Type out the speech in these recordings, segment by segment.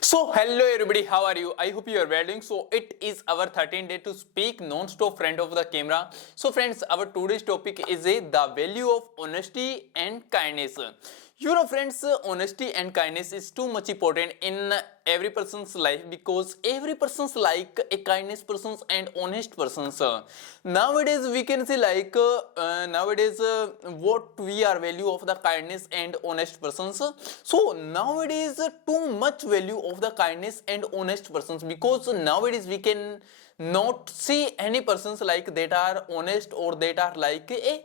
So hello everybody, how are you? I hope you are well doing. So it is our 13th day to speak non-stop friend of the camera. So friends, our today's topic is the value of honesty and kindness. You know friends, honesty and kindness is too much important in every person's life because every person's like a kindness persons and honest persons. Nowadays we can say what we are value of the kindness and honest persons. So nowadays too much value of the kindness and honest persons because nowadays we can not see any persons like that are honest or that are like a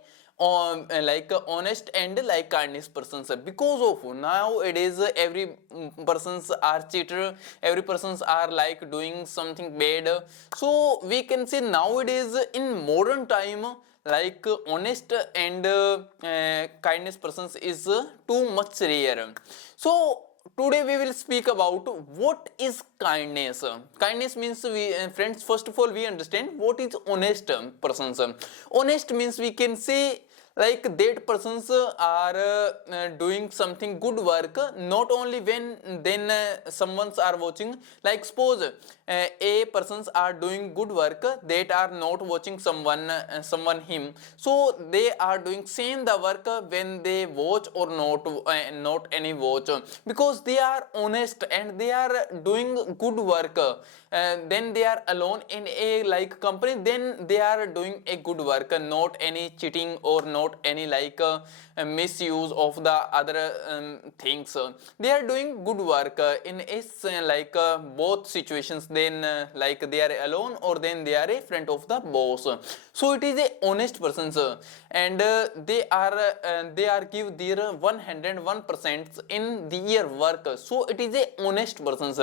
honest and like kindness persons because of nowadays every persons are cheater, every persons are like doing something bad. So we can say nowadays in modern time honest and kindness persons is too much rare. So today we will speak about what is kindness. Kindness means we friends, first of all we understand what is honest persons. Honest means we can say like that persons are doing something good work not only when then someone's are watching, like suppose a persons are doing good work that are not watching someone him, so they are doing same the work when they watch or not any watch because they are honest and they are doing good work. Then they are alone in a like company, then they are doing a good work, not any cheating or not any misuse of the other things. They are doing good work in both situations, then like they are alone or then they are a friend of the boss. So it is a honest persons, and they are give their 101% in their work, so it is a honest persons.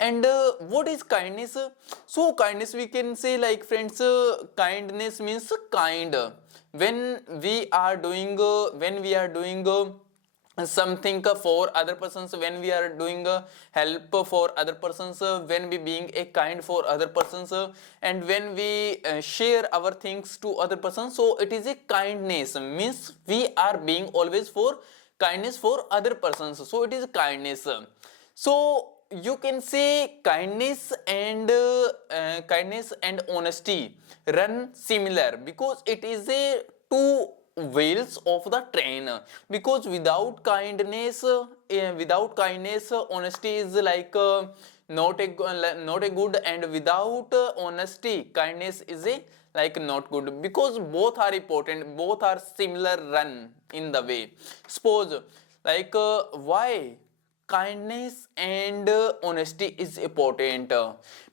And what is kindness? So kindness we can say like friends, kindness means kind. When we are doing something for other persons, when we are doing help for other persons, when we being a kind for other persons, and when we share our things to other persons, so it is a kindness, means we are being always for kindness for other persons, so it is kindness. So you can say kindness and honesty run similar because it is a two wheels of the train, because without kindness honesty is not a good, and without honesty kindness is a like not good, because both are important, both are similar run in the way. Suppose why kindness and honesty is important,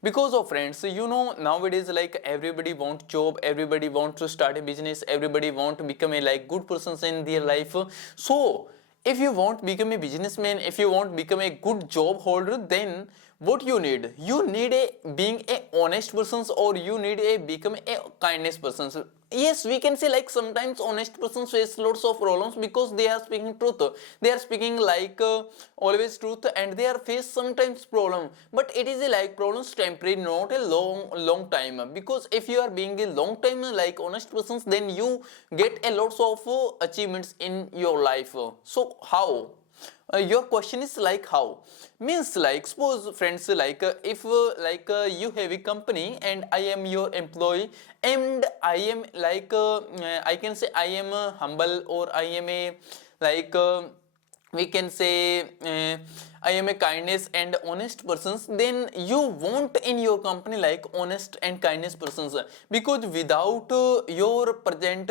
because of friends, you know, nowadays like everybody want job, everybody want to start a business, everybody want to become a like good persons in their life. So if you want become a businessman, if you want become a good job holder, then what you need a being a honest persons, or you need a become a kindness persons. Yes, we can say like sometimes honest persons face lots of problems because they are speaking truth, they are speaking always truth, and they are face sometimes problem, but it is a like problems temporary, not a long time, because if you are being a long time like honest persons, then you get a lots of achievements in your life. So how? Your question is like how, means like suppose friends, if you have a company and I am your employee, and I am I can say I am humble, or I am a like we can say I am a kindness and honest persons, then you want in your company like honest and kindness persons, because without your present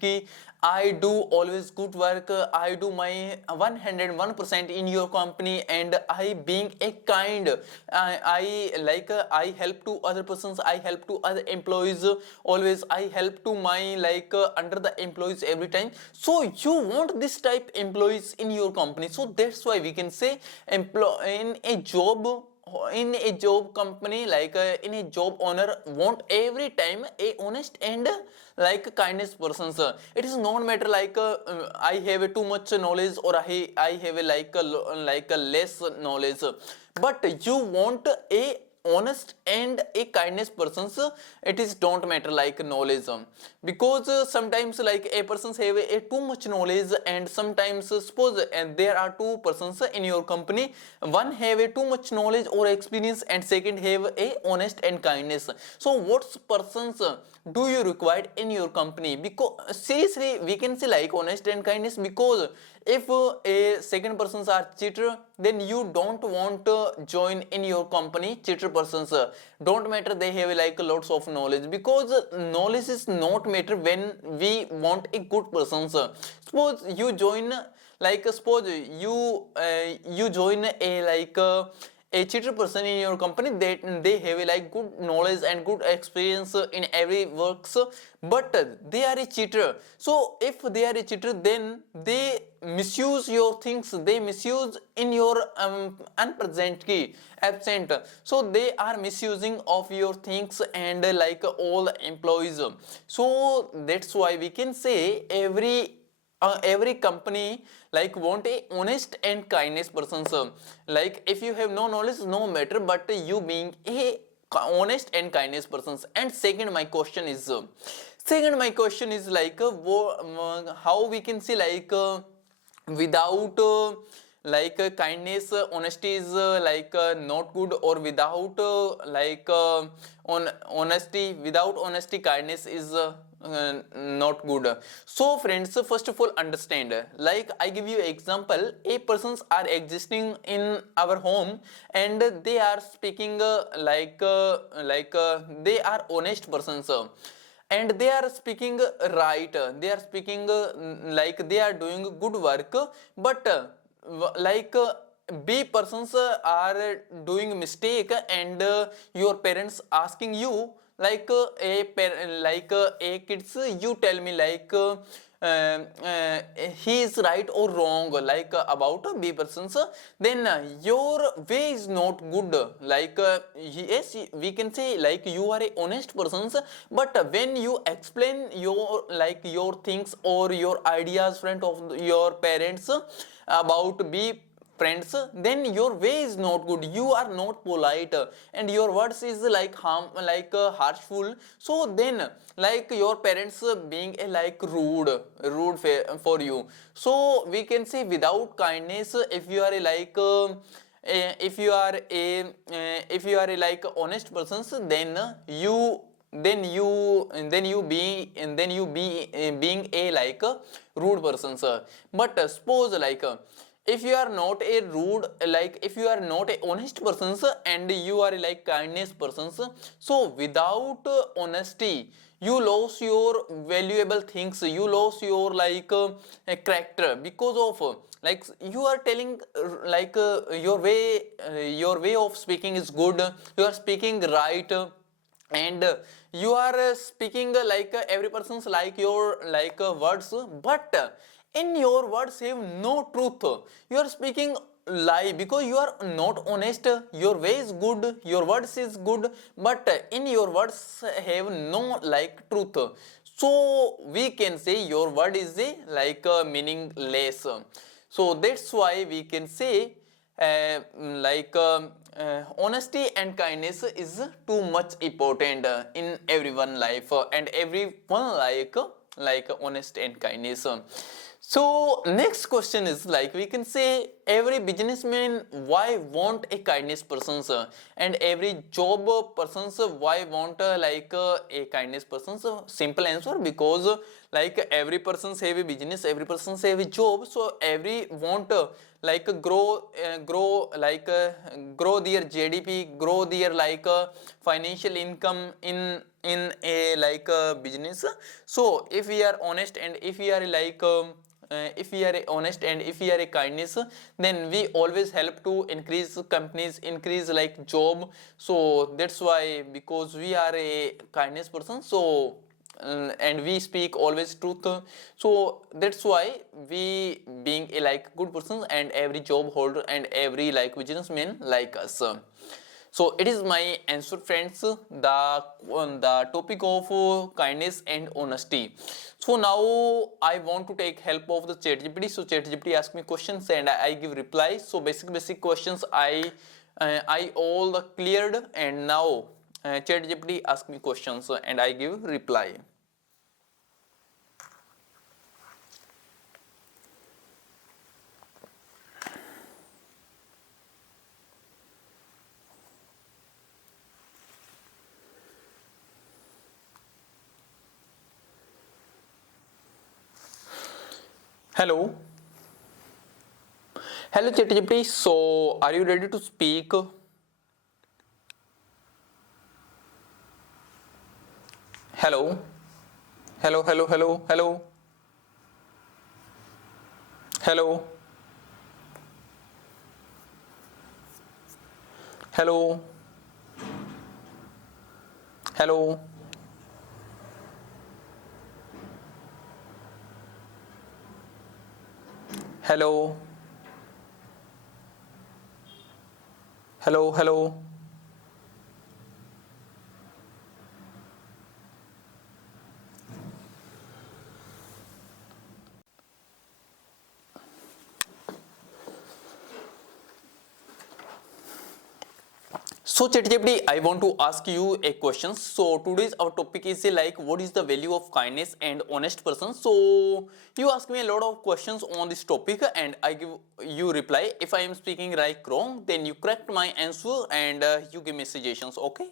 key, I do always good work, I do my 101% in your company, and I being a kind, I help to other persons, I help to other employees, always I help to my under the employees every time. So you want this type employees in your company, so that's why we can say in a job company, in a job owner want every time a honest and kindness persons. It is not matter I have a too much knowledge, or I have a like a less knowledge, but you want a honest and a kindness persons, it is don't matter like knowledge, because sometimes like a persons have a too much knowledge, and sometimes suppose and there are two persons in your company, one have a too much knowledge or experience and second have a honest and kindness. So what persons do you require in your company? Because seriously we can say like honest and kindness, because if a second persons are cheater, then you don't want to join in your company cheater persons. Don't matter they have like lots of knowledge, because knowledge is not matter when we want a good persons. Suppose you join like suppose you join a like a cheater person in your company, they have a like good knowledge and good experience in every works, but they are a cheater. So if they are a cheater, then they misuse your things, they misuse in your unpresent key absent, so they are misusing of your things and like all employees. So that's why we can say every company like want a honest and kindness persons. Like if you have no knowledge, no matter, but you being a honest and kindness persons. And second my question is like how we can see like without kindness, honesty is not good, or without on honesty, without honesty kindness is not good. So friends, first of all understand, like I give you example, a persons are existing in our home and they are speaking they are honest persons, and they are speaking right, they are speaking like they are doing good work, but like B persons are doing mistake, and your parents asking you like a kids, you tell me like he is right or wrong like about B persons, then your way is not good. Like yes, we can say like you are a honest persons, but when you explain your like your things or your ideas front of your parents about B friends, then your way is not good, you are not polite, and your words is like harshful. So then like your parents being a like rude for you. So we can say without kindness, if you are a like if you are a if you are a like honest persons, then you be being a like rude persons. But suppose like if you are not a rude, like if you are not a honest persons and you are like kindness persons, so without honesty you lose your valuable things, you lose your like character, because of like you are telling your way of speaking is good, you are speaking right, and you are speaking every person's like your like words, but in your words have no truth, you are speaking lie because you are not honest. Your way is good, your words is good, but in your words have no like truth, so we can say your word is a like meaningless. So that's why we can say honesty and kindness is too much important in everyone life, and everyone like honest and kindness. So next question is like we can say every businessman why want a kindness persons, and every job persons why want a kindness persons. Simple answer, because like every persons have a business, every persons have a job, so every want grow their GDP, grow their financial income in a business. So if we are honest and if we are if we are honest and if we are a kindness, then we always help to increase companies, increase like job. So that's why, because we are a kindness person, so and we speak always truth, so that's why we being a like good person, and every job holder and every like businessman like us. So it is my answer, friends, the on the topic of kindness and honesty. So now I want to take help of the ChatGPT. So ChatGPT ask me questions and I give replies. So basic questions I I all the cleared, and now ChatGPT ask me questions and I give reply. Hello. Hello ChatGPT. So are you ready to speak? Hello. Hello, hello, hello, hello. Hello. Hello. Hello. Hello. Hello, hello. So ChatGPT, I want to ask you a question. So today's our topic is like what is the value of kindness and honest person. So you ask me a lot of questions on this topic and I give you reply. If I am speaking right wrong, then you correct my answer and you give me suggestions. Okay?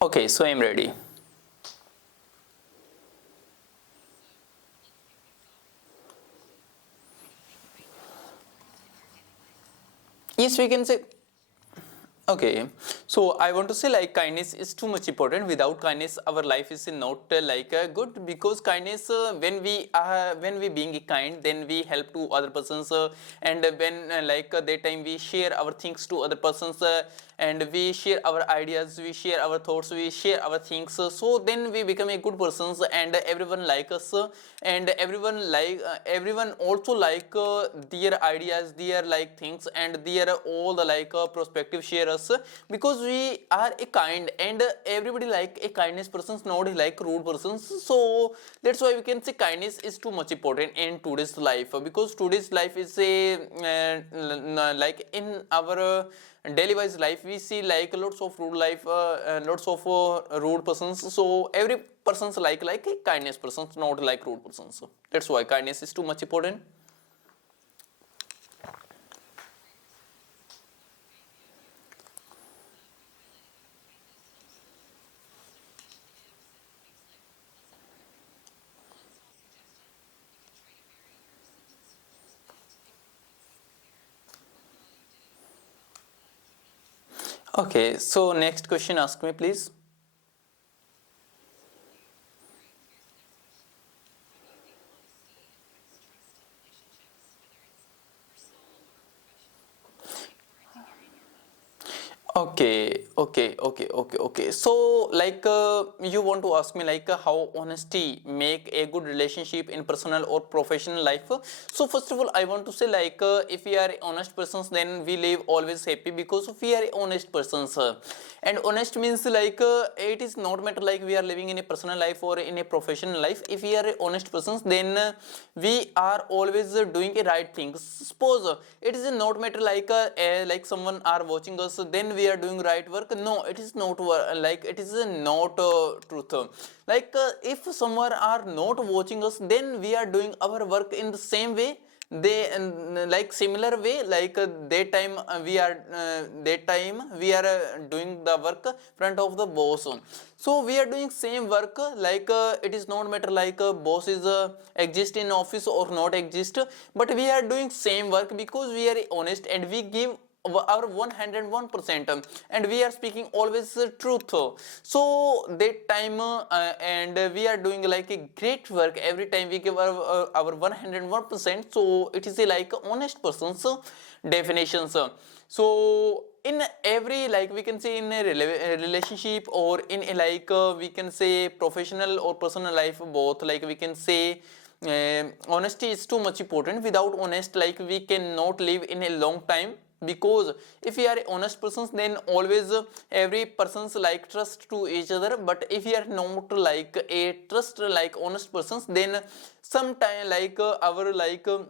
Okay, so I'm ready. Yes, we can say. Okay, so I want to say like kindness is too much important. Without kindness, our life is not good, because kindness when we being kind, then we help to other persons, and when that time we share our things to other persons, and we share our ideas, we share our thoughts, we share our things. So then we become a good persons, and everyone like us, and everyone also like their ideas, their like things, and their all the perspective share us, because we are a kind, and everybody like a kindness persons, not like rude persons. So that's why we can say kindness is too much important in today's life, because today's life is a like in our daily wise life we see like lots of rude life, lots of rude persons. So every persons like a kindness persons, not like rude persons. So that's why kindness is too much important. Okay, so next question, ask me please. Okay. So, you want to ask me how honesty make a good relationship in personal or professional life. So, first of all, I want to say if we are honest persons, then we live always happy, because we are honest persons. And honest means it is not matter like we are living in a personal life or in a professional life. If we are honest persons, then we are always doing a right thing. Suppose it is not matter like someone are watching us, then we are doing right work. No, it is not it is not truth. If someone are not watching us, then we are doing our work in the same way, they like similar way, that time we are doing the work front of the boss. So we are doing same work, it is not matter boss is exist in office or not exist, but we are doing same work, because we are honest and we give our 101%, and we are speaking always truth. So that time and we are doing like a great work every time we give our 101%. So it is a honest person's definitions. So in every we can say in a relationship, or in a we can say professional or personal life, both we can say honesty is too much important. Without honest we cannot live in a long time. because if we are honest persons, then always every person's like trust to each other. But if we are not like a trust like honest persons, then sometime like our like a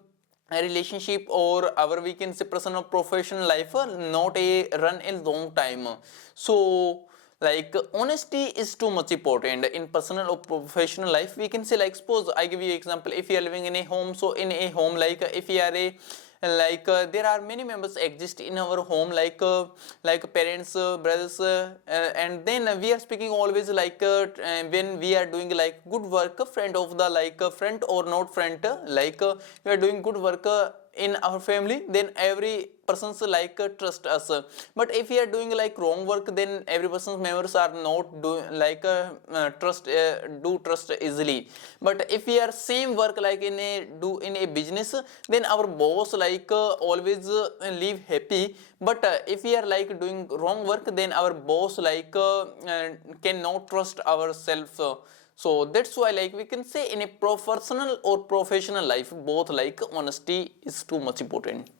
relationship or our we can say personal professional life not a run a long time. So like honesty is too much important in personal or professional life. We can say like, suppose I give you example, if you are living in a home, so in a home like if you are a like there are many members exist in our home like parents, brothers, and then we are speaking always like when we are doing like good work, friend of the like friend or not friend, like we are doing good work in our family, then every person's like trust us. But if we are doing like wrong work, then every person's members are not doing like trust do trust easily. But if we are same work like in a do in a business, then our boss like always live happy. But if we are like doing wrong work, then our boss like cannot trust ourselves. So that's why like we can say in a personal or professional life, both like honesty is too much important.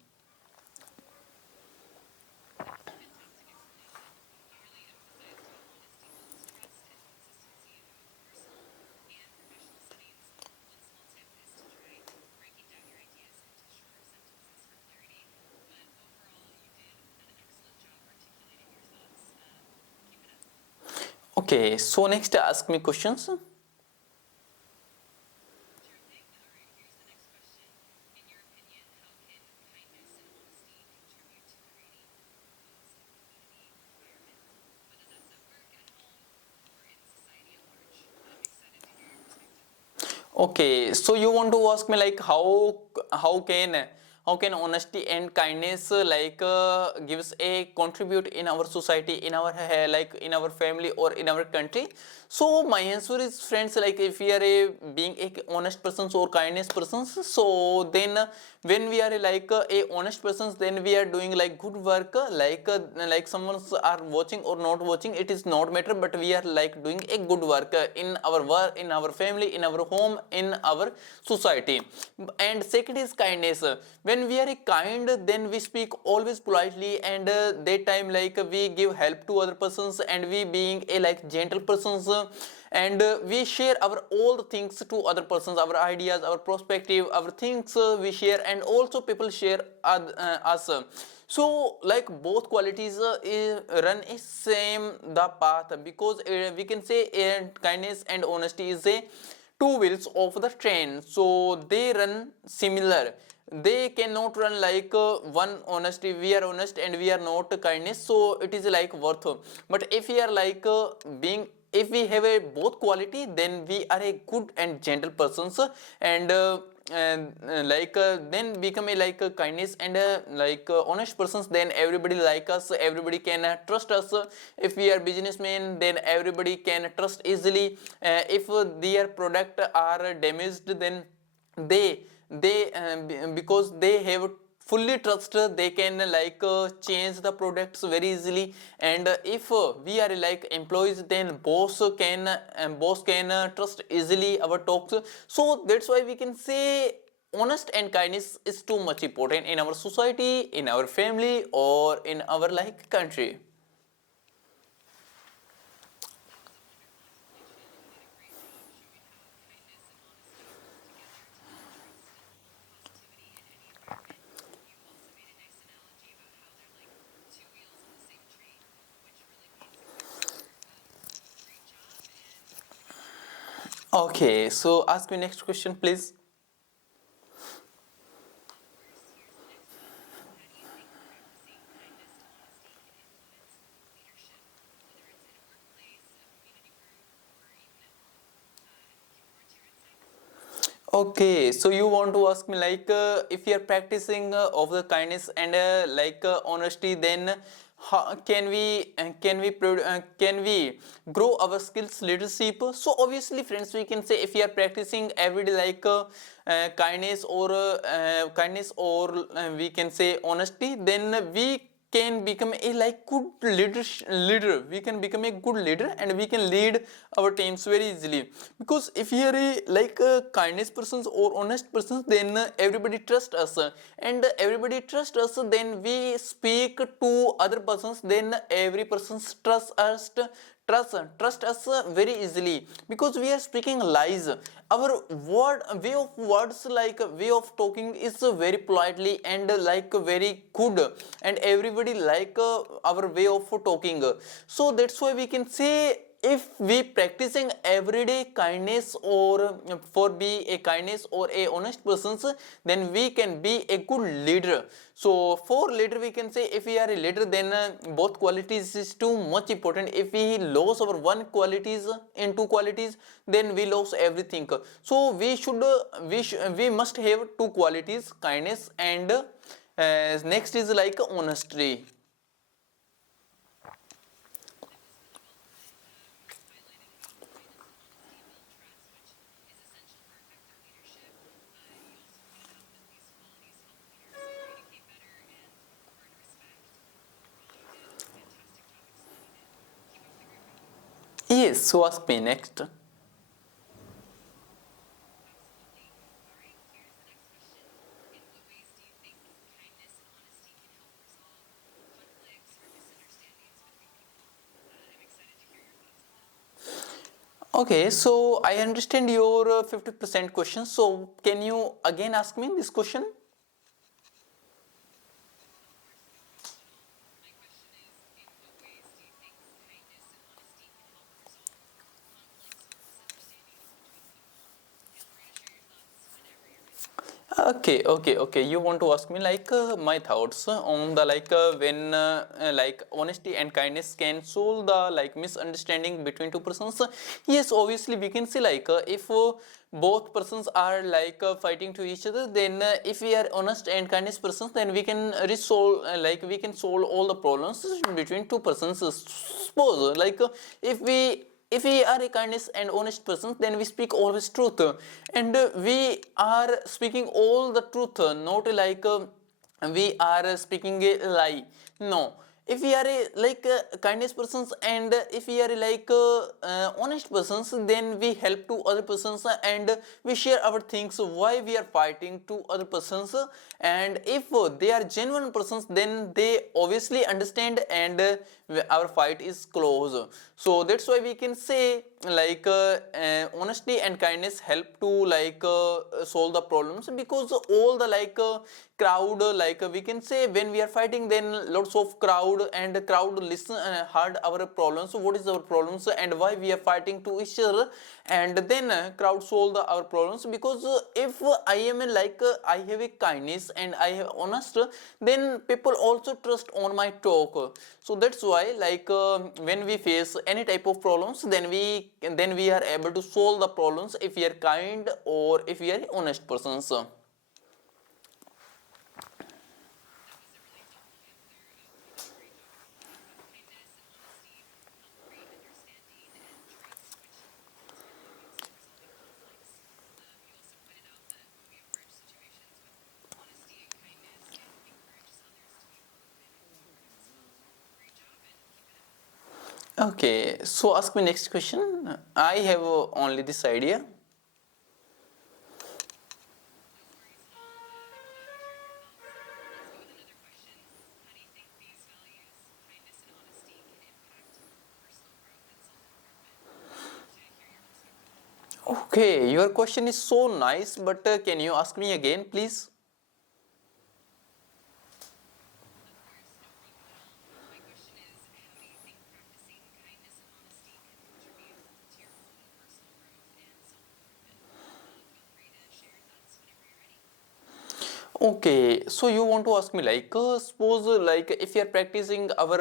Okay, so next ask me questions. Okay, so you want to ask me like how can how can honesty and kindness like gives a contribute in our society, in our like in our family or in our country. So my answer is, friends, like if we are a being a honest persons or kindness persons, so then when we are a honest persons, then we are doing like good work, like someone's are watching or not watching, it is not matter, but we are like doing a good work in our work, in our family, in our home, in our society. And second is kindness. When we are a kind, then we speak always politely, and that time like we give help to other persons, and we being a like gentle persons, and we share our all the things to other persons, our ideas, our perspective, our things we share, and also people share us. So like both qualities run a same the path, because we can say kindness and honesty is a two wheels of the train, so they run similar. They cannot run like one honesty, we are honest and we are not kindness, so it is like worth. But if we are like being, if we have a both quality, then we are a good and gentle persons, and like then become a like kindness and honest persons, then everybody like us, everybody can trust us. If we are businessmen, then everybody can trust easily. If their product are damaged, then they because they have fully trust, they can change the products very easily. And if we are like employees, then boss can trust easily our talks. So that's why we can say honest and kindness is too much important in our society, in our family, or in our like country. Okay, so ask me next question, please. Okay, so you want to ask me like if you are practicing of the kindness and honesty, then how can we grow our skills leadership? So obviously, friends, we can say if we are practicing every day like kindness or we can say honesty, then we can become a like good leader. We can become a good leader and we can lead our teams very easily, because if we are a like kindness persons or honest persons, then everybody trust us, and everybody trust us, then we speak to other persons, then every person trust us very easily, because we are speaking lies. Our word way of words, like way of talking is very politely and like very good, and everybody like our way of talking. So that's why we can say, if we practicing everyday kindness, or for be a kindness or a honest persons, then we can be a good leader. So for leader we can say, if we are a leader, then both qualities is too much important. If we lose our one qualities in two qualities, then we lose everything. So we must have two qualities, kindness and next is like honesty. Yes, so ask me next. Okay, so I understand your 50% question. So can you again ask me this question? Okay. You want to ask me like my thoughts on the like when like honesty and kindness can solve the like misunderstanding between two persons. Yes, obviously we can see like if both persons are like fighting to each other, then if we are honest and kindness persons, then we can resolve like we can solve all the problems between two persons. Suppose like if we are a kindness and honest person, then we speak always truth, and we are speaking all the truth, not like we are speaking a lie. No, if we are a like kindness persons, and if we are like honest persons, then we help to other persons, and we share our things why we are fighting to other persons. And if they are genuine persons, then they obviously understand, and our fight is close. So that's why we can say like honesty and kindness help to like solve the problems, because all the like crowd like we can say, when we are fighting, then lots of crowd, and crowd listen heard our problems, what is our problems and why we are fighting to each other, and then crowd solve our problems. Because if I am a, like I have a kindness and I have honest, then people also trust on my talk. So that's why like when we face any type of problems, then we are able to solve the problems if we are kind or if we are honest persons. Okay, so ask me next question. I have only this idea. Okay, your question is so nice, but can you ask me again, please? Okay, so you want to ask me like suppose like if we are practicing our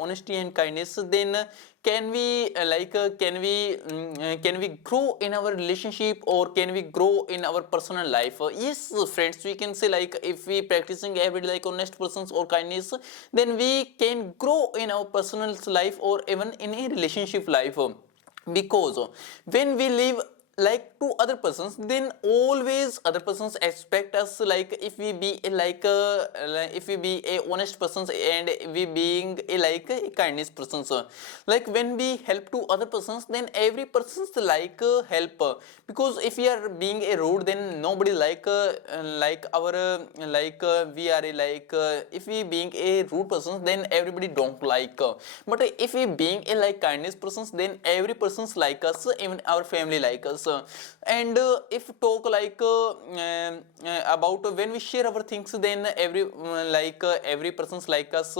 honesty and kindness, then can we can we grow in our relationship, or can we grow in our personal life? Yes, friends, we can say like if we practicing every like honest persons or kindness, then we can grow in our personal life or even in a relationship life. Because when we live like to other persons, then always other persons expect us, like if we be a, like if we be a honest persons and we being a like a kindness persons, like when we help to other persons, then every person's like help, because if we are being a rude, then nobody like our we are a if we being a rude person, then everybody don't like, but if we being a like kindness persons, then every person's like us, even our family like us. And if talk about when we share our things, then every person's like us,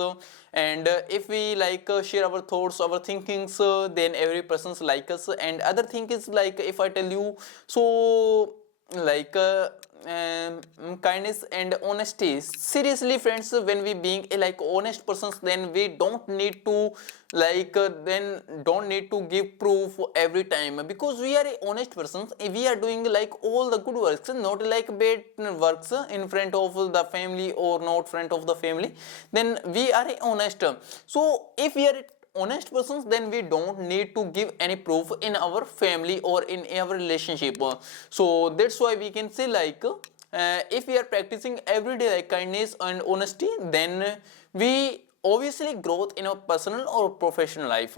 and if we share our thoughts, our thinkings, then every person's like us. And other thing is, like if I tell you, so like kindness and honesty, seriously friends, when we being a like honest persons, then we don't need to then don't need to give proof every time, because we are a honest persons, we are doing like all the good works, not like bad works in front of the family or not front of the family, then we are a honest. So if we are honest persons, then we don't need to give any proof in our family or in our relationship. So that's why we can say, if we are practicing everyday like kindness and honesty, then we obviously growth in our personal or professional life.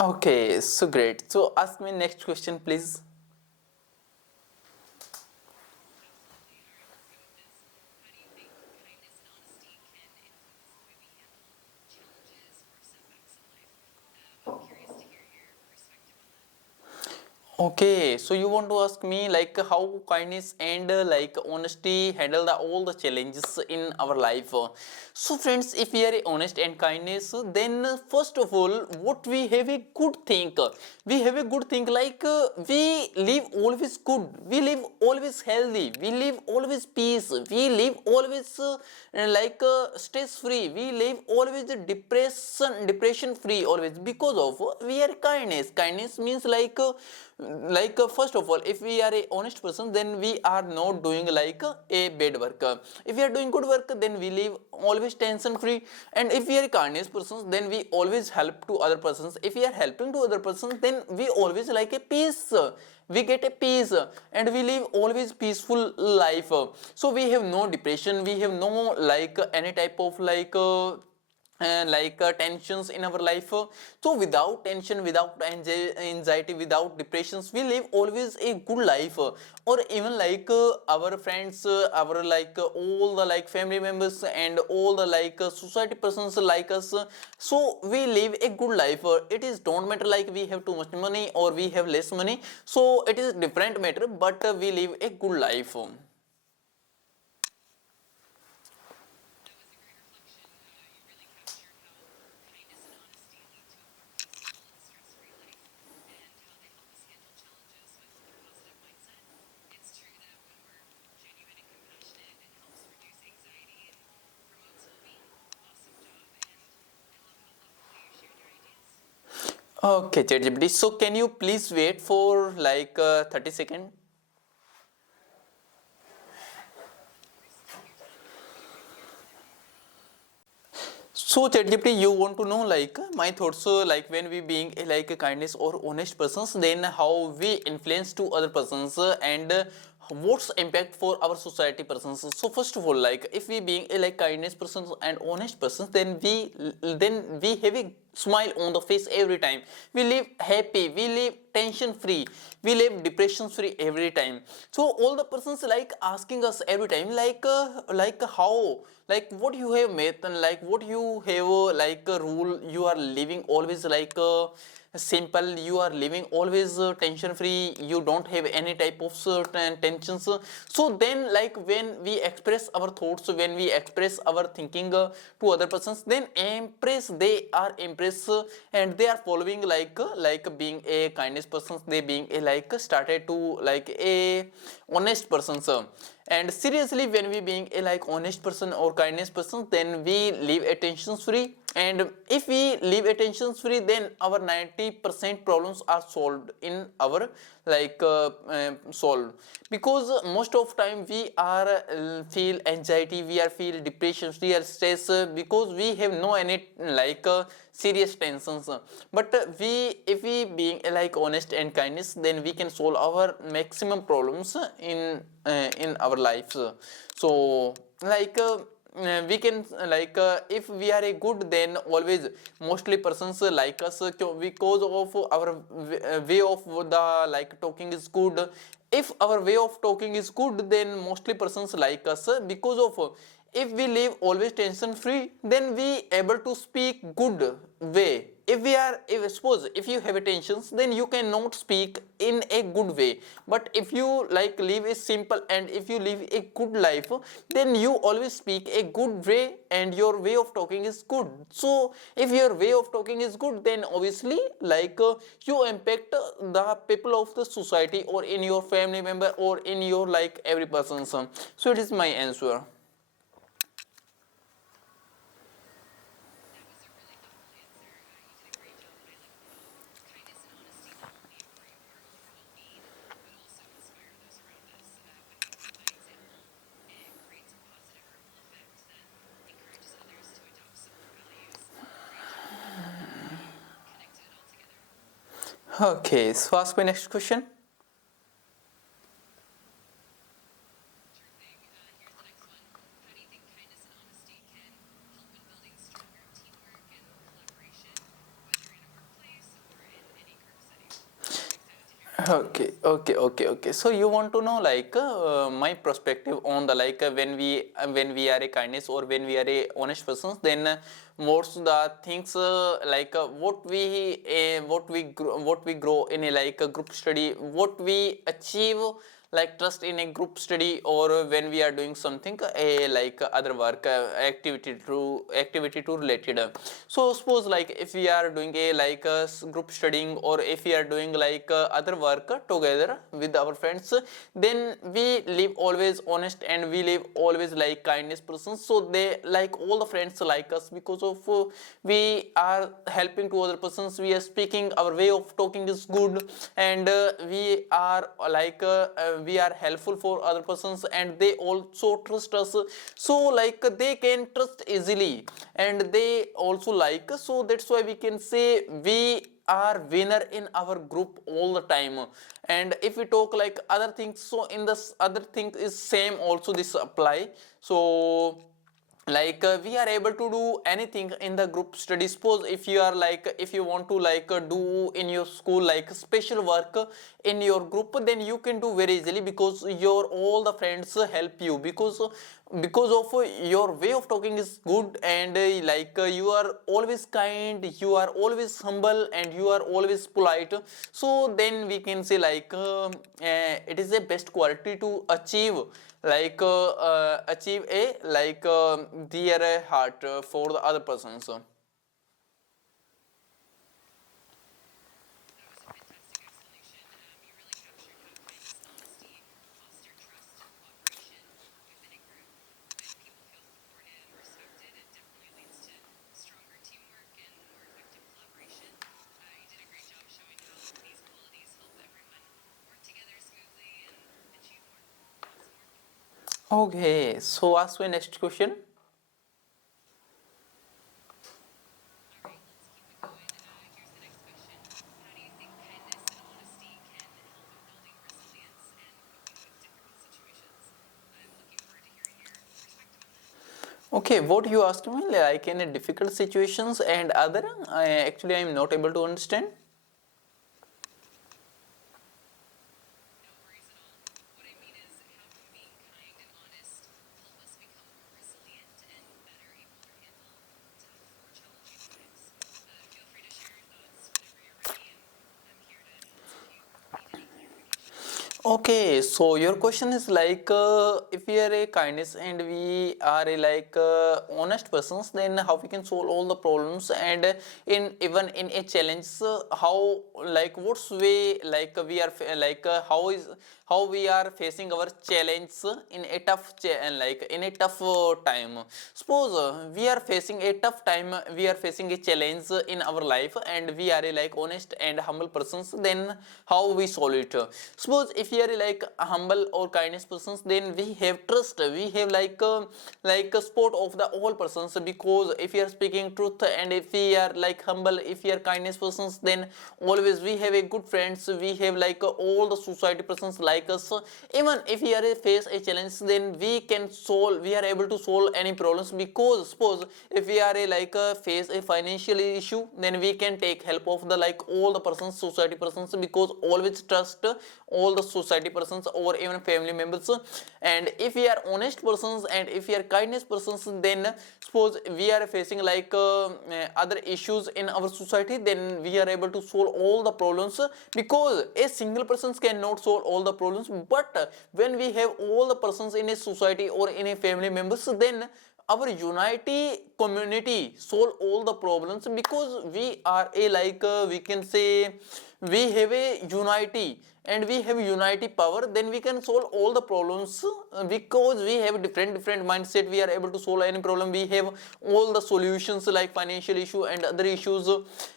Okay, so great. So ask me next question, please. Okay, so you want to ask me like how kindness and like honesty handle the all the challenges in our life. So friends, if we are honest and kindness, then first of all, what we have a good thing. We have a good thing, we live always good, we live always healthy, we live always peace, we live always stress free, we live always depression free always, because of we are kindness. Kindness means first of all, if we are a honest person, then we are not doing a bad work. If we are doing good work, then we live always tension free. And if we are a kindness person, then we always help to other persons. If we are helping to other persons, then we always like a peace, we get a peace, and we live always peaceful life. So we have no depression, we have no any type of tensions in our life. So without tension, without anxiety, without depressions, we live always a good life. Or even our friends, our all the family members and all the society persons like us, so we live a good life. It is don't matter like we have too much money or we have less money, so it is different matter, but we live a good life. Okay, ChatGPT. So can you please wait for 30 seconds? So ChatGPT, you want to know my thoughts, when we being a kindness or honest persons, then how we influence to other persons, and what's impact for our society persons. So first of all, if we being a kindness persons and honest persons, then we have a smile on the face every time. We live happy, we live tension free, we live depression free every time. So all the persons asking us every time how, what you have made, and what you have a rule, you are living always simple, you are living always tension free, you don't have any type of certain tensions. So then when we express our thoughts, when we express our thinking to other persons, then impress, they are impressed, and they are following being a kindness persons, they being a started to a honest persons. And seriously, when we being a like honest person or kindness person, then we live attention free. And if we live attention free, then our 90% problems are solved in our solved, because most of time we are feel anxiety, we are feel depression, we are stress, because we have no any serious tensions. But we if we being like honest and kindness, then we can solve our maximum problems in our lives. So we can if we are a good, then always mostly persons like us, because of our way of the like talking is good. If our way of talking is good, then mostly persons like us, because of if we live always tension free, then we able to speak good way. If we are, if suppose if you have tensions, then you cannot speak in a good way. But if you like live a simple and if you live a good life, then you always speak a good way and your way of talking is good. So if your way of talking is good, then obviously you impact the people of the society or in your family member or in your like every person. So it is my answer. Okay, so ask my next question. Okay. So you want to know my perspective on the when we are a kindness or when we are a honest persons, then what's the things what we grow in a a group study, what we achieve like trust in a group study, or when we are doing something a other work activity to related. So suppose like if we are doing a group studying, or if we are doing other work together with our friends, then we live always honest and we live always like kindness persons. So they like all the friends like us, because of we are helping to other persons, we are speaking, our way of talking is good, and we are helpful for other persons, and they also trust us. So they can trust easily, and they also so that's why we can say we are winner in our group all the time. And if we talk like other things, so in this other thing is same also this apply. So we are able to do anything in the group study. Suppose if you are if you want to do in your school special work in your group, then you can do very easily, because your all the friends help you, because of your way of talking is good, and you are always kind, you are always humble, and you are always polite. So then we can say it is a best quality to achieve achieve a their heart for the other persons. Okay, so ask my next question. Okay, what you asked me, like in a difficult situations and other, I am not able to understand. Okay, so your question is like if we are a kindness and we are a like honest persons, then how we can solve all the problems and in even in a challenge, how like what's way like we are like how we are facing our challenge in a tough like in a tough time. Suppose we are facing a tough time, we are facing a challenge in our life, and we are a like honest and humble persons. Then how we solve it? Suppose if we are like humble or kindness persons, then we have trust. We have like a support of the all persons, because if we are speaking truth and if we are like humble, if we are kindness persons, then always we have a good friends. We have like all the society persons like us. Even if we are face a challenge, then we can solve. We are able to solve any problems, because suppose if we are a like face a financial issue, then we can take help of the like all the persons, society persons, because always trust all the society persons or even family members. And if we are honest persons and if we are kindness persons, then suppose we are facing like other issues in our society, then we are able to solve all the problems, because a single person cannot solve all the problems. But when we have all the persons in a society or in a family members, then our unity community solve all the problems, because we are a like we can say we have a unity and we have unity power. Then we can solve all the problems, because we have different mindset. We are able to solve any problem. We have all the solutions like financial issue and other issues.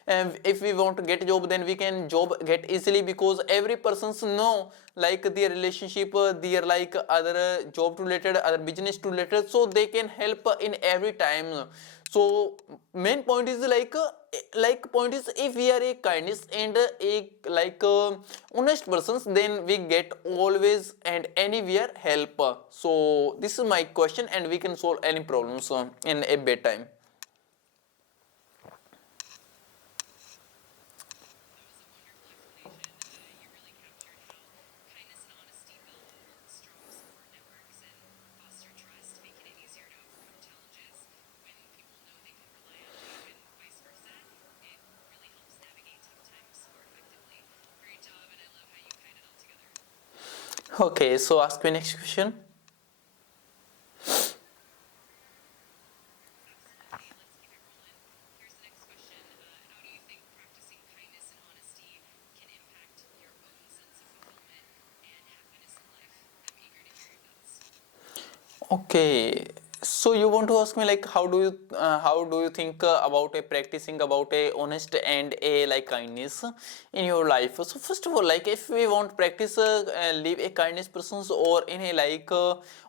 And if we want to get a job, then we can job get easily, because every person's know like their relationship, their like other job related, other business related, so they can help in every time. So main point is like point is, if we are a kindness and a like honest persons, then we get always and anywhere help. So this is my question, and we can solve any problems in a bad time. Okay, so ask me next question. Okay, so you want to ask me like how do you think about a practicing about a honest and a like kindness in your life? So first of all, like if we want to practice live a kindness persons or in a like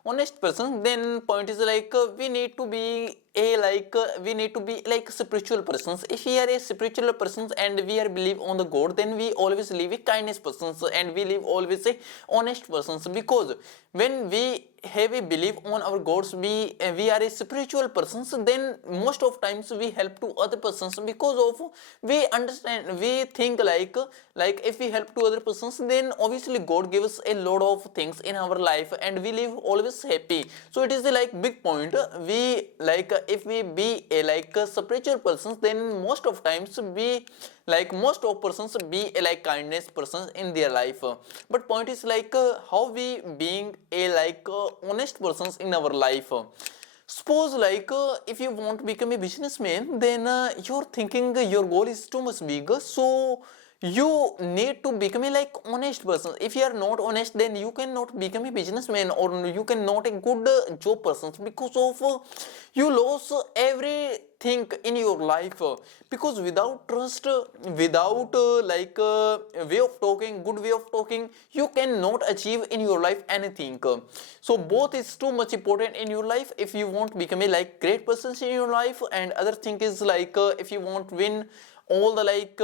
honest person, then point is like we need to be a like we need to be like spiritual persons. If we are a spiritual persons and we are believe on the God, then we always live a kindness persons and we live always a honest persons, because when we have a belief on our gods, we are a spiritual persons, then most of times we help to other persons, because of we understand, we think like if we help to other persons, then obviously God gives a lot of things in our life and we live always happy. So it is a like big point. We like if we be a like spiritual persons, then most of times we like most of persons be a like kindness persons in their life. But point is like how we being a like honest persons in our life. Suppose like if you want to become a businessman, then you're thinking your goal is too much big, so you need to become a like honest person. If you are not honest, then you cannot become a businessman or you cannot a good job person, because of you lose everything in your life. Because without trust, without way of talking, good way of talking, you cannot achieve in your life anything. So both is too much important in your life if you want to become a like great person in your life. And other thing is like if you want to win all the like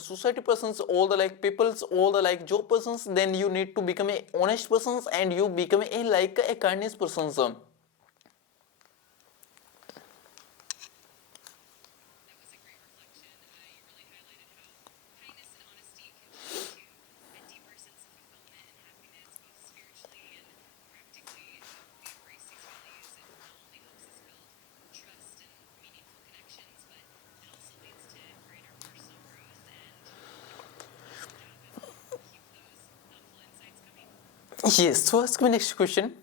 society persons, all the like peoples, all the like job persons, then you need to become a honest persons and you become a like a kindness persons. Yes, so ask me next question.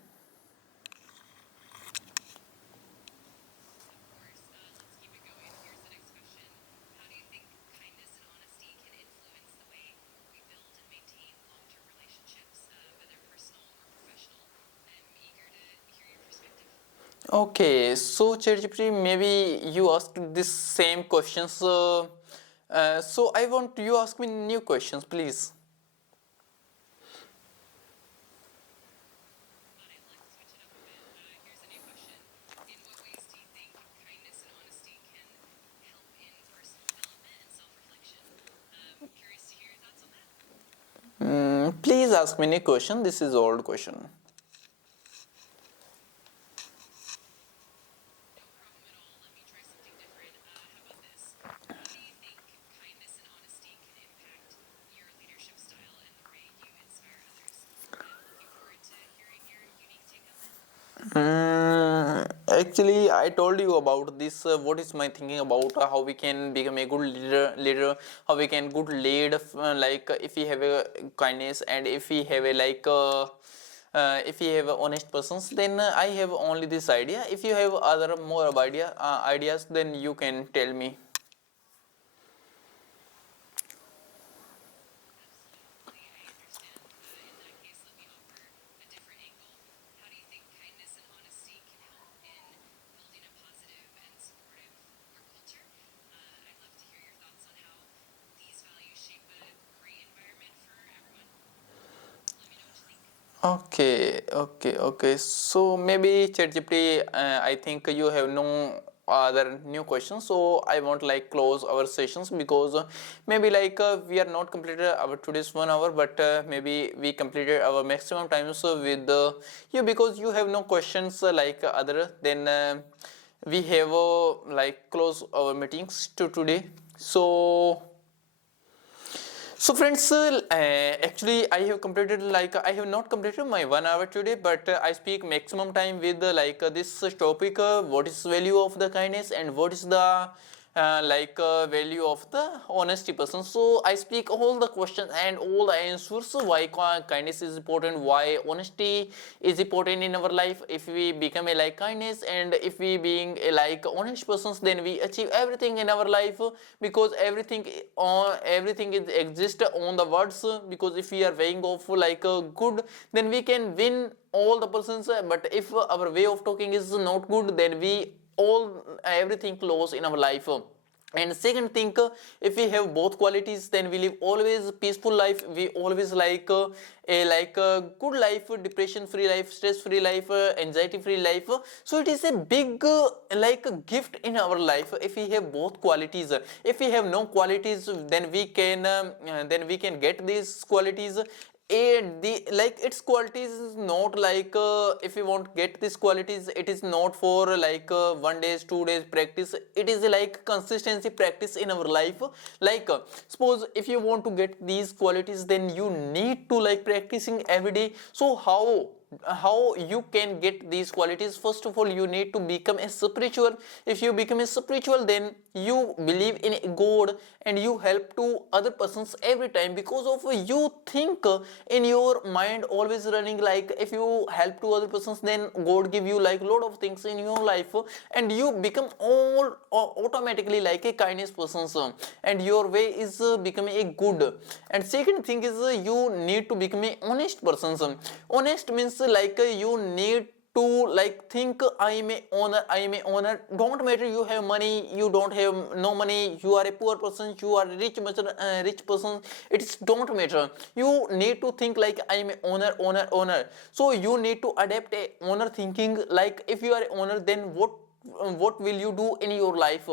Okay, so ChatGPT, maybe you asked this same questions. So I want you ask me new questions, please. Please ask me new question. This is old question. Actually, I told you about this. What is my thinking about how we can become a good leader, how we can good lead. Like if we have a kindness and if we have a if we have a honest persons, then I have only this idea. If you have other more of ideas, then you can tell me. Okay. So maybe ChatGPT, I think you have no other new questions. So I won't like close our sessions because maybe we are not completed our today's 1 hour, but maybe we completed our maximum time so with you because you have no questions other then we have like close our meetings to today. So friends, actually I have completed I have not completed my 1 hour today, but I speak maximum time with this topic. What is value of the kindness and what is the value of the honesty person. So I speak all the questions and all the answers. Why kindness is important, why honesty is important in our life. If we become a kindness and if we being a honest persons, then we achieve everything in our life because everything is exist on the words. Because if we are weighing off good, then we can win all the persons. But if our way of talking is not good, then we all everything close in our life. And second thing, if we have both qualities, then we live always peaceful life. We always a good life, depression free life, stress free life, anxiety free life. So it is a big a gift in our life if we have both qualities. If we have no qualities, then we can get these qualities. And the its qualities is not if you want get these qualities, it is not for 1 days 2 days practice. It is consistency practice in our life. Suppose if you want to get these qualities, then you need to practicing every day. So how you can get these qualities? First of all, you need to become a spiritual. If you become a spiritual, then you believe in god and you help to other persons every time because of you think in your mind always running if you help to other persons, then god give you lot of things in your life and you become all automatically a kindness person. And your way is becoming a good. And second thing is you need to become a honest person. Honest means you need to think I am a owner. Don't matter you have money, you don't have no money, you are a poor person, you are a rich person, it's don't matter. You need to think I am a owner. So you need to adapt a owner thinking. If you are a owner, then what will you do in your life?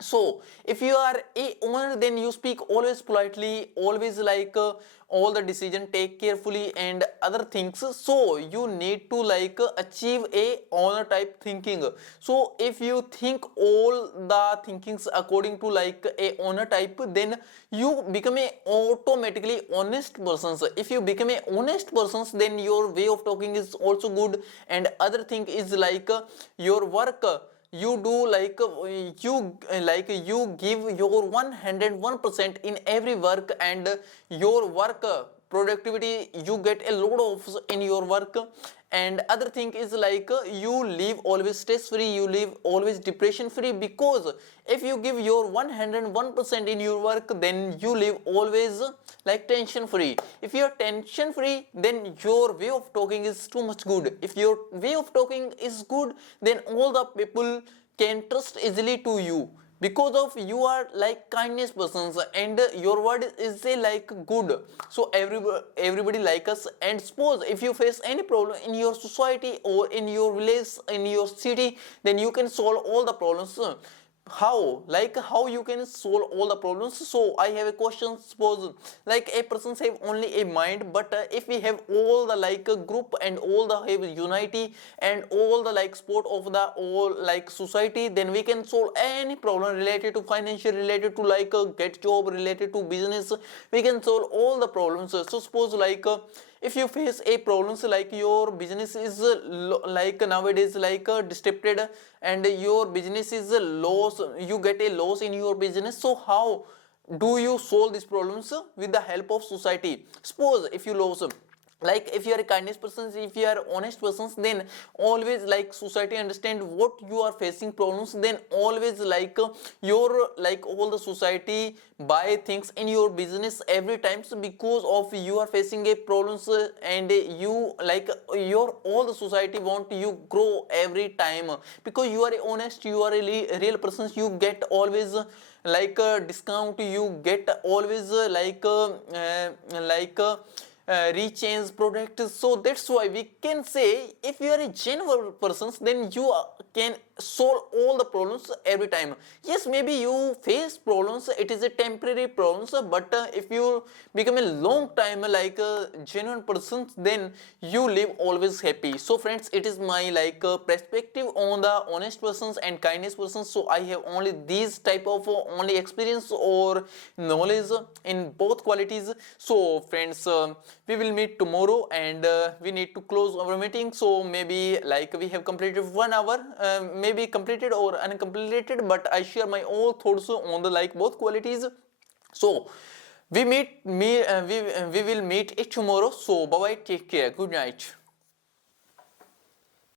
So if you are a owner, then you speak always politely, always all the decision take carefully and other things. So you need to achieve a owner type thinking. So if you think all the thinkings according to a owner type, then you become a automatically honest person. If you become a honest person, then your way of talking is also good. And other thing is your work, you do you give your 101% in every work. And your work productivity, you get a lot of in your work. And other thing is like you live always stress free, you live always depression free, because if you give your 101% in your work, then you live always like tension free. If you are tension free, then your way of talking is too much good. If your way of talking is good, then all the people can trust easily to you, because of you are like kindness persons, and your word is a like good, so everybody like us. And suppose if you face any problem in your society or in your village, in your city, then you can solve all the problems. How, like how you can solve all the problems? So I have a question. Suppose like a person have only a mind, but if we have all the like group and all the have unity and all the like support of the all like society, then we can solve any problem related to financial, related to like get job, related to business. We can solve all the problems. So suppose like if you face a problems like your business is like nowadays like disrupted, and your business is a loss, you get a loss in your business, so how do you solve these problems? With the help of society. Suppose if you lose, like if you are a kindness person, if you are honest persons, then always like society understand what you are facing problems, then always like your like all the society buy things in your business every time. So because of you are facing a problems, and you like your all the society want you grow every time, because you are a honest, you are a real person, you get always like discount, you get always rechange product. So that's why we can say if you are a genuine person, then you can solve all the problems every time. Yes, maybe you face problems, it is a temporary problems, but if you become a long time like a genuine person, then you live always happy. So friends, it is my like perspective on the honest persons and kindness persons. So I have only these type of only experience or knowledge in both qualities. So friends, we will meet tomorrow, and we need to close our meeting. So maybe like we have completed 1 hour, maybe completed or uncompleted, but I share my all thoughts on the like both qualities. So we will meet it tomorrow. So bye bye, take care, good night.